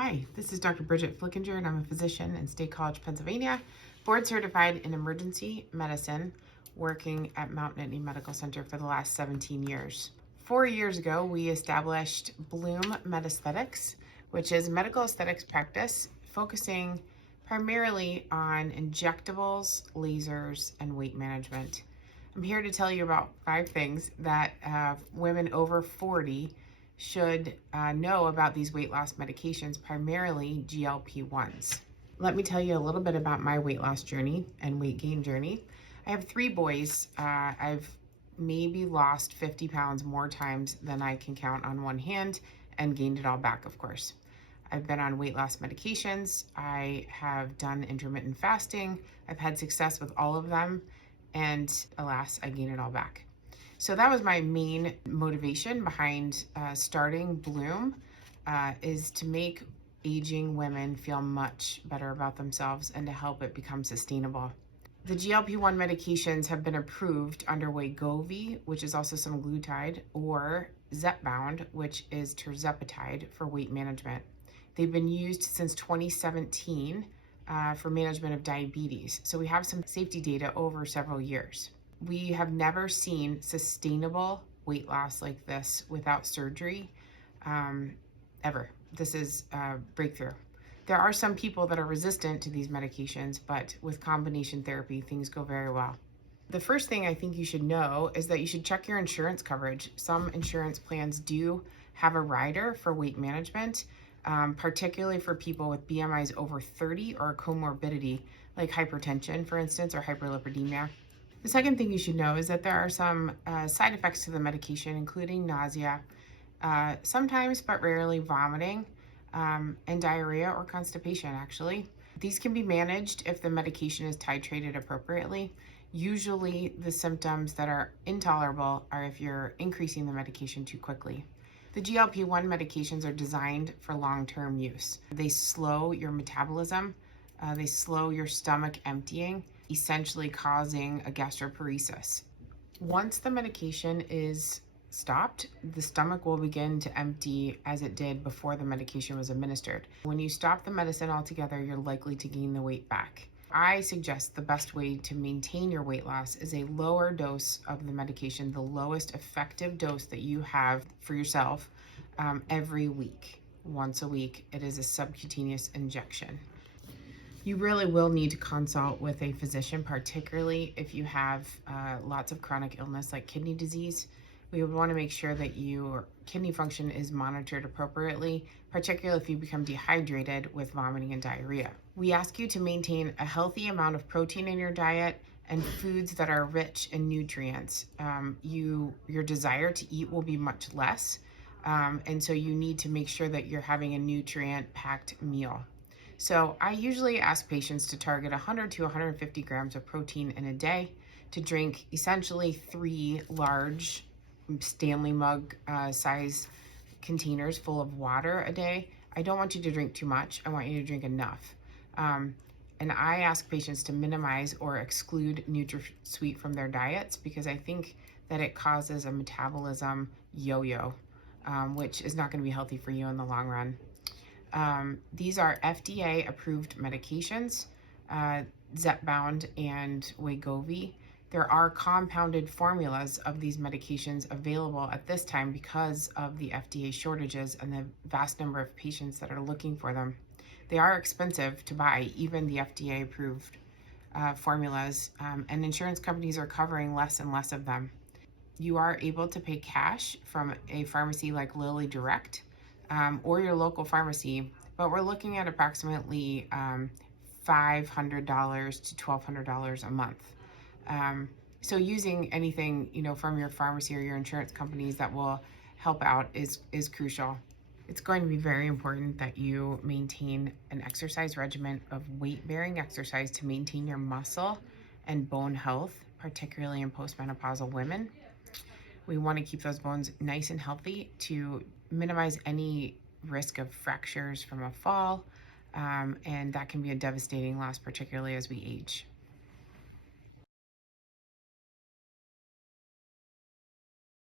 Hi, this is Dr. Bridget Flickinger, and I'm a physician in State College, Pennsylvania, board certified in emergency medicine, working at Mount Nittany Medical Center for the last 17 years. 4 years ago, we established Bloom Medesthetics, which is medical aesthetics practice focusing primarily on injectables, lasers, and weight management. I'm here to tell you about 5 things that women over 40 should know about these weight loss medications, primarily GLP-1s. Let me tell you a little bit about my weight loss journey and weight gain journey. I have 3 boys. I've maybe lost 50 pounds more times than I can count on one hand and gained it all back, of course. I've been on weight loss medications. I have done intermittent fasting. I've had success with all of them, and alas, I gained it all back. So that was my main motivation behind starting Bloom, is to make aging women feel much better about themselves and to help it become sustainable. The GLP-1 medications have been approved under Wegovy, which is also semaglutide, or Zepbound, which is tirzepatide for weight management. They've been used since 2017 for management of diabetes. So we have some safety data over several years. We have never seen sustainable weight loss like this without surgery, ever. This is a breakthrough. There are some people that are resistant to these medications, but with combination therapy, things go very well. The first thing I think you should know is that you should check your insurance coverage. Some insurance plans do have a rider for weight management, particularly for people with BMIs over 30 or a comorbidity like hypertension, for instance, or hyperlipidemia. The second thing you should know is that there are some side effects to the medication, including nausea, sometimes but rarely vomiting, and diarrhea or constipation, actually. These can be managed if the medication is titrated appropriately. Usually the symptoms that are intolerable are if you're increasing the medication too quickly. The GLP-1 medications are designed for long-term use. They slow your metabolism, they slow your stomach emptying, essentially causing a gastroparesis. Once the medication is stopped, the stomach will begin to empty as it did before the medication was administered. When you stop the medicine altogether, you're likely to gain the weight back. I suggest the best way to maintain your weight loss is a lower dose of the medication, the lowest effective dose that you have for yourself, every week. Once a week, it is a subcutaneous injection. You really will need to consult with a physician, particularly if you have lots of chronic illness like kidney disease. We would want to make sure that your kidney function is monitored appropriately, particularly if you become dehydrated with vomiting and diarrhea. We ask you to maintain a healthy amount of protein in your diet and foods that are rich in nutrients. Your desire to eat will be much less, and so you need to make sure that you're having a nutrient-packed meal. So I usually ask patients to target 100 to 150 grams of protein in a day, to drink essentially 3 large Stanley mug size containers full of water a day. I don't want you to drink too much. I want you to drink enough. And I ask patients to minimize or exclude NutraSweet from their diets because I think that it causes a metabolism yo-yo, which is not going to be healthy for you in the long run. These are FDA approved medications, Zepbound and Wegovy. There are compounded formulas of these medications available at this time because of the FDA shortages and the vast number of patients that are looking for them. They are expensive to buy, even the FDA approved formulas, and insurance companies are covering less and less of them. You are able to pay cash from a pharmacy like Lilly Direct, or your local pharmacy, but we're looking at approximately $500 to $1,200 a month. So using anything, from your pharmacy or your insurance companies that will help out is crucial. It's going to be very important that you maintain an exercise regimen of weight-bearing exercise to maintain your muscle and bone health, particularly in postmenopausal women. We want to keep those bones nice and healthy to minimize any risk of fractures from a fall, and that can be a devastating loss, particularly as we age.